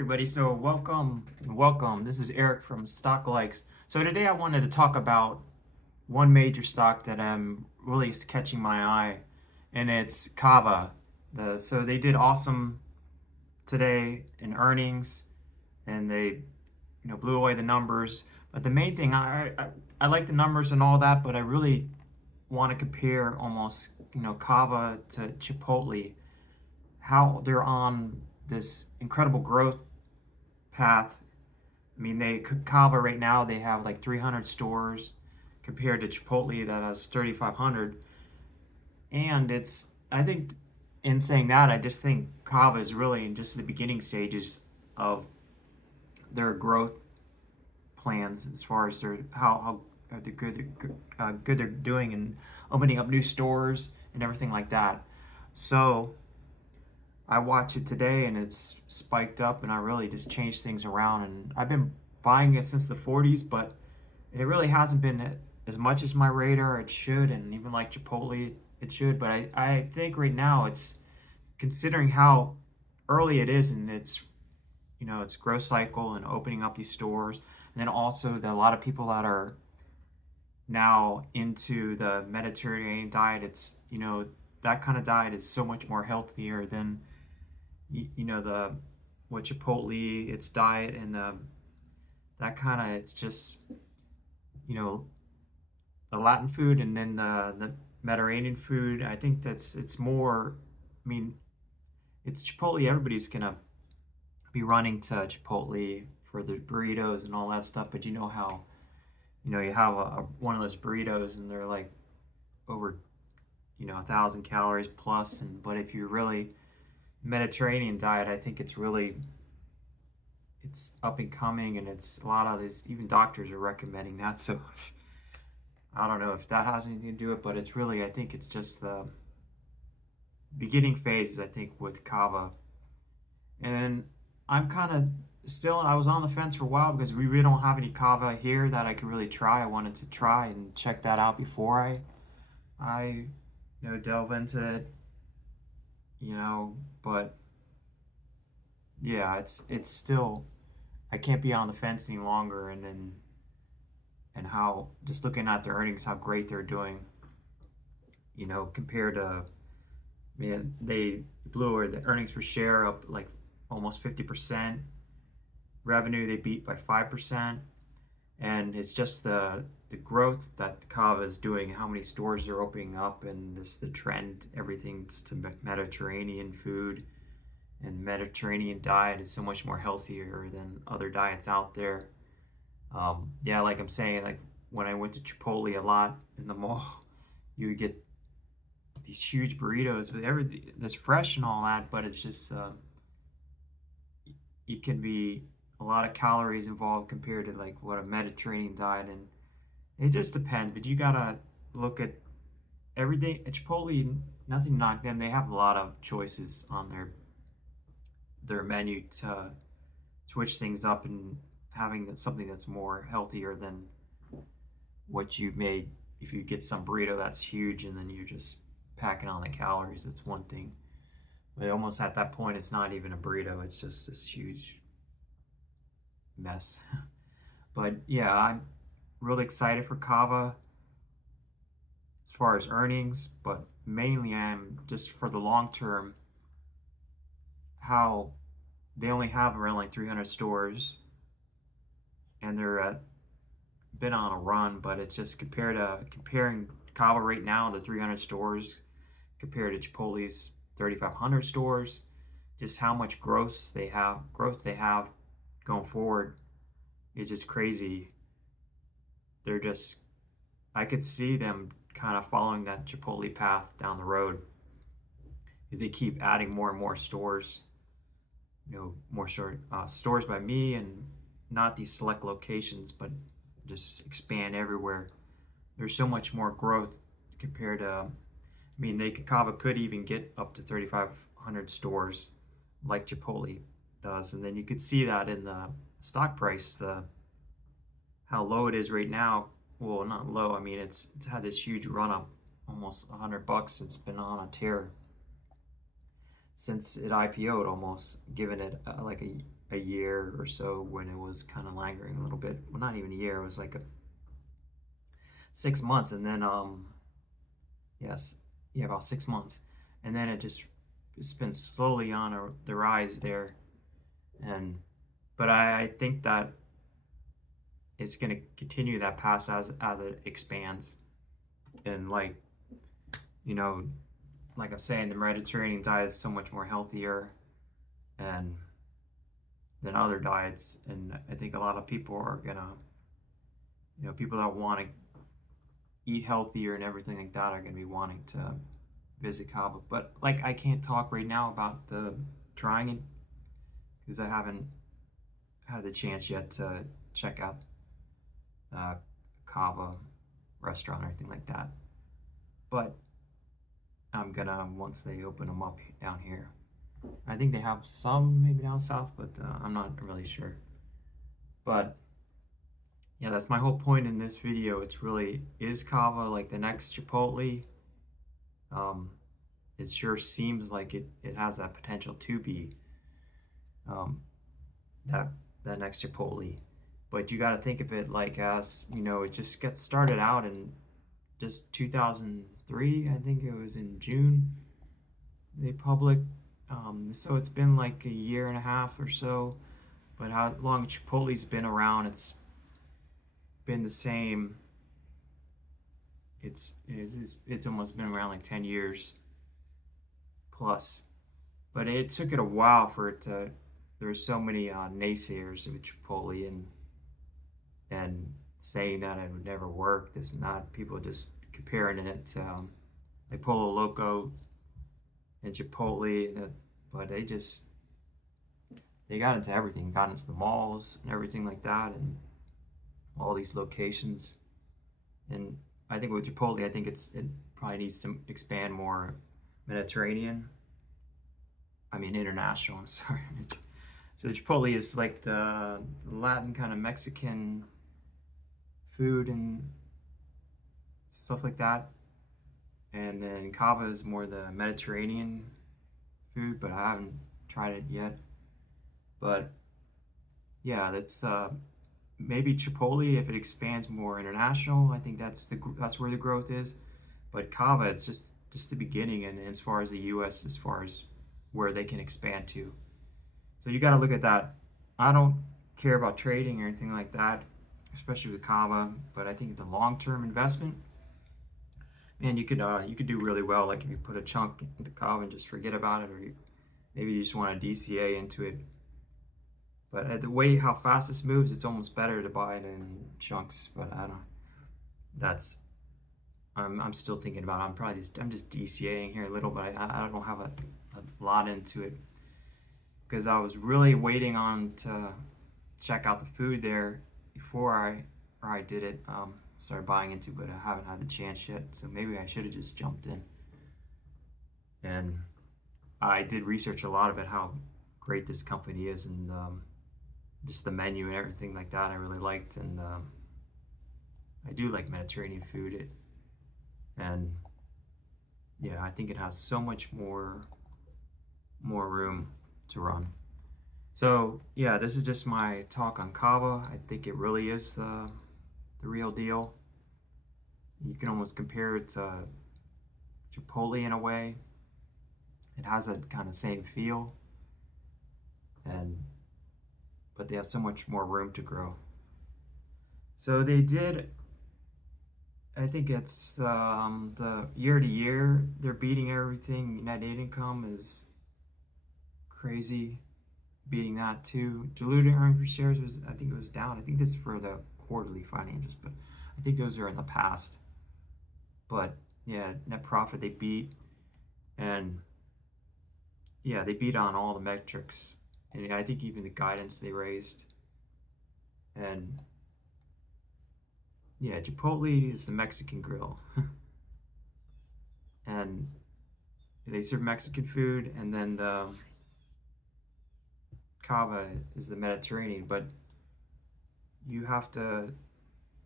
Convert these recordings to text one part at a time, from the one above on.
everybody, so welcome. This is Eric from Stock Likes. So today I wanted to talk about one major stock that really is catching my eye, and it's CAVA. So they did awesome today in earnings, and they blew away the numbers. But the main thing, I like the numbers and all that, but I really want to compare almost CAVA to Chipotle, how they're on this incredible growth path. I mean, CAVA right now they have like 300 stores compared to Chipotle that has 3,500, and I think in saying that, I just think CAVA is really in just the beginning stages of their growth plans as far as how they're good they're doing and opening up new stores and everything like that. So I watch it today and it's spiked up, and I really just changed things around. And I've been buying it since the 40s, but it really hasn't been as much as my radar. It should, and even like Chipotle, it should. But I think right now it's considering how early it is in its growth cycle and opening up these stores, and then also a lot of people that are now into the Mediterranean diet. It's that kind of diet is so much more healthier than the what Chipotle its diet, and that kind of, it's just the Latin food, and then the Mediterranean food. I think it's more. I mean, it's Chipotle. Everybody's gonna be running to Chipotle for the burritos and all that stuff, but you know how you have one of those burritos and they're like over 1,000 calories plus, and but if you're really Mediterranean diet, I think it's up and coming, and it's a lot of these, even doctors are recommending that. So I don't know if that has anything to do with it, but it's really, I think it's just the beginning phases, I think, with CAVA. And I'm kind of I was on the fence for a while because we really don't have any CAVA here that I could really try. I wanted to try and check that out before I delve into it, but yeah, it's still, I can't be on the fence any longer. And how, just looking at their earnings, how great they're doing, compared to, man, they blew the earnings per share up like almost 50%. Revenue they beat by 5%, and it's just the growth that CAVA is doing, how many stores they're opening up, and just the trend, everything's to Mediterranean food, and Mediterranean diet is so much more healthier than other diets out there. Yeah, like I'm saying, like when I went to Chipotle a lot in the mall, you would get these huge burritos with everything that's fresh and all that, but it's just it can be a lot of calories involved compared to like what a Mediterranean diet, and it just depends. But you gotta look at everything at Chipotle. Nothing to knock them; they have a lot of choices on their menu to switch things up and having something that's more healthier than what you made. If you get some burrito that's huge and then you're just packing on the calories, that's one thing. But almost at that point, it's not even a burrito; it's just this huge mess. But yeah, I'm really excited for CAVA as far as earnings, but mainly I'm just for the long term, how they only have around like 300 stores, and they're been on a run. But it's just comparing CAVA right now, the 300 stores compared to Chipotle's 3,500 stores, just how much growth they have going forward. It's just crazy. I could see them kind of following that Chipotle path down the road if they keep adding more and more stores, more stores by me, and not these select locations, but just expand everywhere. There's so much more growth compared to, I mean, CAVA could even get up to 3,500 stores like Chipotle does, and then you could see that in the stock price, how low it is right now. Well, not low. I mean, it's had this huge run up, almost $100. It's been on a tear since it IPO'd, almost giving it like a year or so when it was kind of lingering a little bit. Well, not even a year. It was like 6 months, and then yes, yeah, about 6 months, and then it's been slowly on the rise there, and but I think that it's going to continue that path as it expands, and you know, like I'm saying, the Mediterranean diet is so much more healthier and than other diets, and I think a lot of people are gonna, people that want to eat healthier and everything like that are gonna be wanting to visit Cabo. But like, I can't talk right now about the trying it because I haven't had the chance yet to check out Cava restaurant or anything like that. But I'm gonna once they open them up down here. I think they have some maybe down south, but I'm not really sure. But yeah, that's my whole point in this video. It's really, is Cava like the next Chipotle? Um, it sure seems like it has that potential to be um, that next Chipotle. But you got to think of it like as, it just gets started out in just 2003. I think it was in June they public. So it's been like a year and a half or so. But how long Chipotle's been around, it's been the same. It's almost been around like 10 years plus. But it took it a while for it to. There were so many naysayers of Chipotle and saying that it would never work, this and that. People just comparing it to like Polo Loco and Chipotle, but they got into everything, got into the malls and everything like that, and all these locations. And I think with Chipotle, I think it probably needs to expand more Mediterranean. I mean international. I'm sorry. So Chipotle is like the Latin kind of Mexican food and stuff like that, and then Cava is more the Mediterranean food, but I haven't tried it yet. But yeah, that's maybe Chipotle if it expands more international. I think that's where the growth is. But Cava, it's just the beginning, and as far as the U.S., as far as where they can expand to. So you got to look at that. I don't care about trading or anything like that, especially with Cava. But I think the long-term investment, man, you could do really well. Like if you put a chunk into Cava and just forget about it, or maybe you just want a DCA into it. But at the way how fast this moves, it's almost better to buy it in chunks. But I don't. That's I'm still thinking about it. I'm just DCAing here a little, but I don't have a lot into it because I was really waiting on to check out the food there before I did it. Started buying into, but I haven't had the chance yet. So maybe I should have just jumped in. And I did research a lot of it, how great this company is, and just the menu and everything like that. I really liked, and I do like Mediterranean food. And yeah, I think it has so much more room to run. So yeah, this is just my talk on Cava. I think it really is the real deal. You can almost compare it to Chipotle in a way. It has a kind of same feel, but they have so much more room to grow. So they did. I think it's the year to year they're beating everything. Net income is crazy, beating that too. Diluted earnings per share I think it was down. I think this is for the quarterly financials, but I think those are in the past. But yeah, net profit they beat, and yeah, they beat on all the metrics, and I think even the guidance they raised. And yeah, Chipotle is the Mexican grill, and they serve Mexican food, and then the Cava is the Mediterranean. But you have to,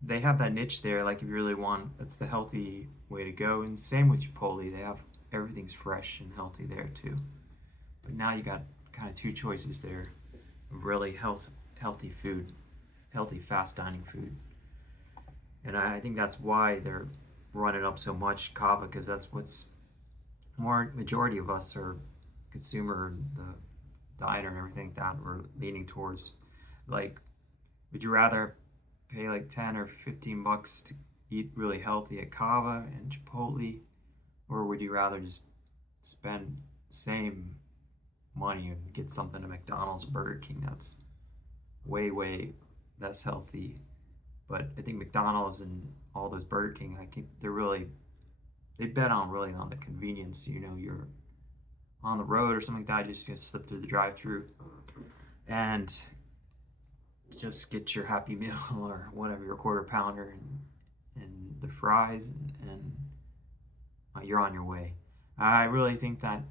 they have that niche there. Like if you really want, that's the healthy way to go. And same with Chipotle, they have everything's fresh and healthy there too. But now you got kind of two choices there. really healthy food, healthy fast dining food. And I think that's why they're running up so much CAVA, because that's what's more majority of us are consumer, the diner and everything that we're leaning towards. Like, would you rather pay like 10 or 15 bucks to eat really healthy at CAVA and Chipotle, or would you rather just spend the same money and get something at McDonald's or Burger King that's way less healthy? But I think McDonald's and all those Burger King, I think they bet on really on the convenience. You know, you're on the road or something like that, you're just gonna slip through the drive-through and just get your Happy Meal or whatever, your quarter pounder and the fries, and you're on your way. I really think that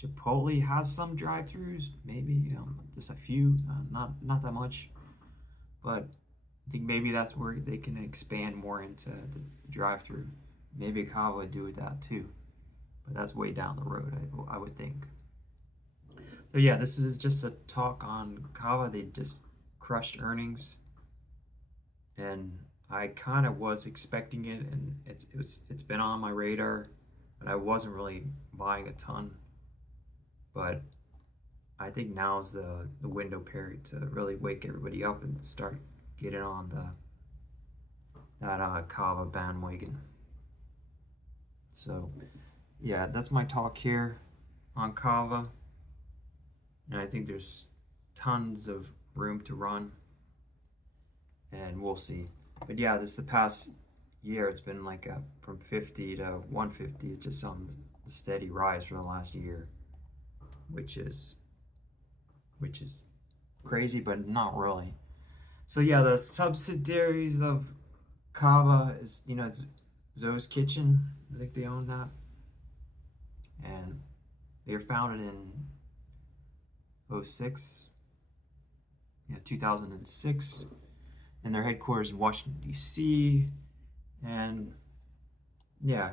Chipotle has some drive-throughs, maybe just a few, not that much, but I think maybe that's where they can expand more into the drive-through. Maybe CAVA would do that too, but that's way down the road, I would think. So yeah, this is just a talk on CAVA. They just crushed earnings, and I kind of was expecting it, and it's been on my radar, but I wasn't really buying a ton. But I think now's the window period to really wake everybody up and start getting on that CAVA bandwagon. So yeah, that's my talk here on CAVA, and I think there's tons of room to run, and we'll see. But yeah, this the past year, it's been like from 50 to 150. It's just on the steady rise for the last year, which is crazy, but not really. So yeah, the subsidiaries of CAVA is, it's Zoe's Kitchen. I think they own that, and they were founded in 2006, and their headquarters in Washington D.C. And yeah,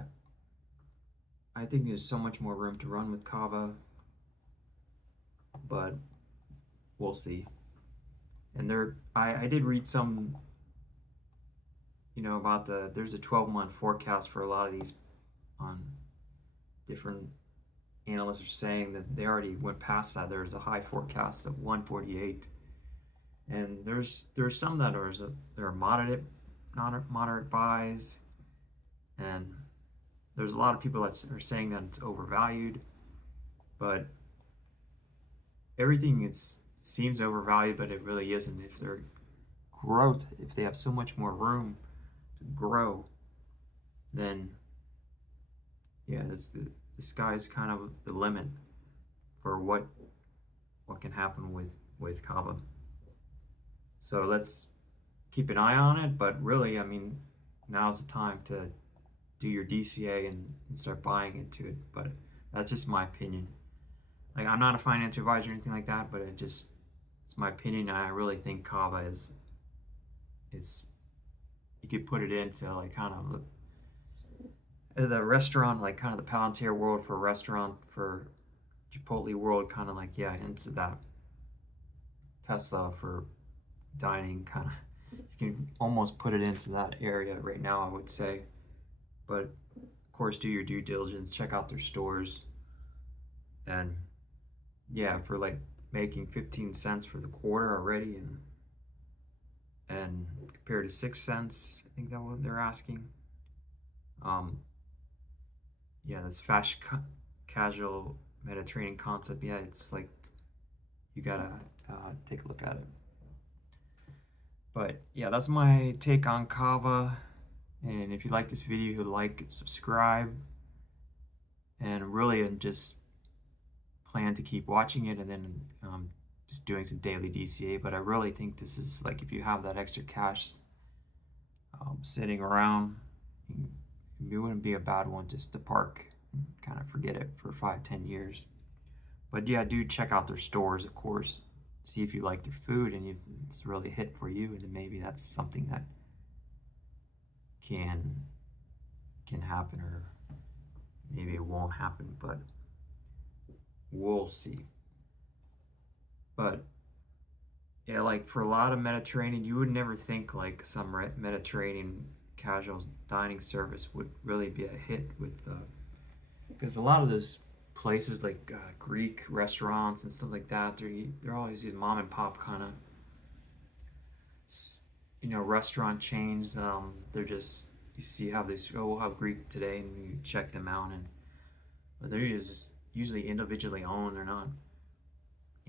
I think there's so much more room to run with CAVA, but we'll see. And I did read some, about there's a 12-month forecast for a lot of these on different analysts are saying that they already went past that. There's a high forecast of 148, and there's some that are moderate buys, and there's a lot of people that are saying that it's overvalued, but everything seems overvalued, but it really isn't. If they have so much more room to grow, then yeah, the sky's kind of the limit for what can happen with CAVA. So let's keep an eye on it, but really, I mean, now's the time to do your DCA and start buying into it. But that's just my opinion. Like, I'm not a financial advisor or anything like that, but it's my opinion. I really think CAVA is you could put it into like kind of the restaurant, like kind of the Palantir world for restaurant, for Chipotle world, kind of like, yeah, into that Tesla for dining, kind of. You can almost put it into that area right now, I would say. But of course, do your due diligence, check out their stores, and yeah, for like making 15 cents for the quarter already, and compared to 6 cents, I think that's what they're asking. Yeah, this fast casual Mediterranean concept, yeah, it's like you gotta take a look at it. But yeah, that's my take on CAVA. And if you like this video, like, subscribe, and really just plan to keep watching it, and then just doing some daily DCA. But I really think this is like, if you have that extra cash sitting around, it wouldn't be a bad one just to park and kind of forget it for 5-10 years. But yeah, do check out their stores, of course. See if you like their food and it's really a hit for you, and then maybe that's something that can happen, or maybe it won't happen, but we'll see. But Yeah, like for a lot of Mediterranean, you would never think like some Mediterranean casual dining service would really be a hit with, because a lot of those places like Greek restaurants and stuff like that, they're always these mom and pop kind of, restaurant chains. They're just, you see how they, oh, we'll have Greek today, and you check them out, and but they're just usually individually owned. They're not,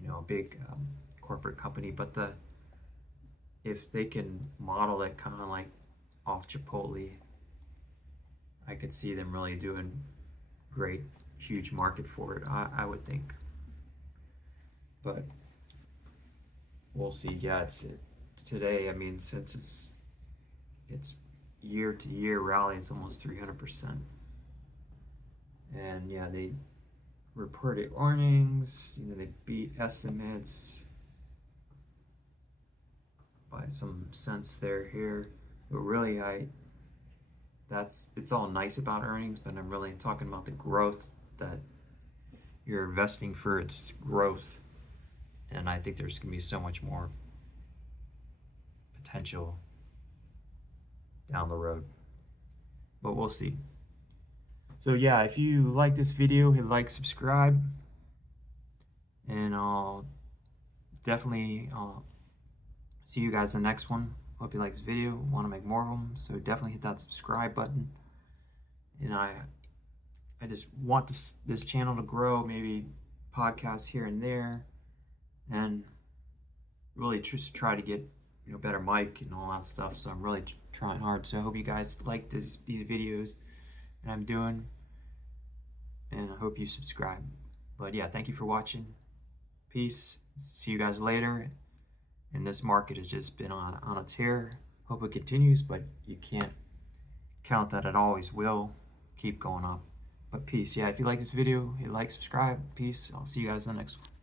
a big corporate company, but if they can model it kind of like off Chipotle, I could see them really doing great, huge market for it. I would think, but we'll see. Yeah, it's today. I mean, since it's year to year rally, it's almost 300%. And yeah, they reported earnings. They beat estimates by some cents there here. But really, it's all nice about earnings, but I'm really talking about the growth, that you're investing for its growth. And I think there's going to be so much more potential down the road. But we'll see. So yeah, if you like this video, hit like, subscribe, and I'll definitely see you guys in the next one. Hope you like this video. Want to make more of them, so definitely hit that subscribe button. And I just want this channel to grow, maybe podcasts here and there, and really just try to get better mic and all that stuff. So I'm really trying hard. So I hope you guys like these videos that I'm doing, and I hope you subscribe. But yeah, thank you for watching. Peace. See you guys later. And this market has just been on a tear. Hope it continues, but you can't count that it always will keep going up. But peace. Yeah, if you like this video, hit like, subscribe. Peace. I'll see you guys in the next one.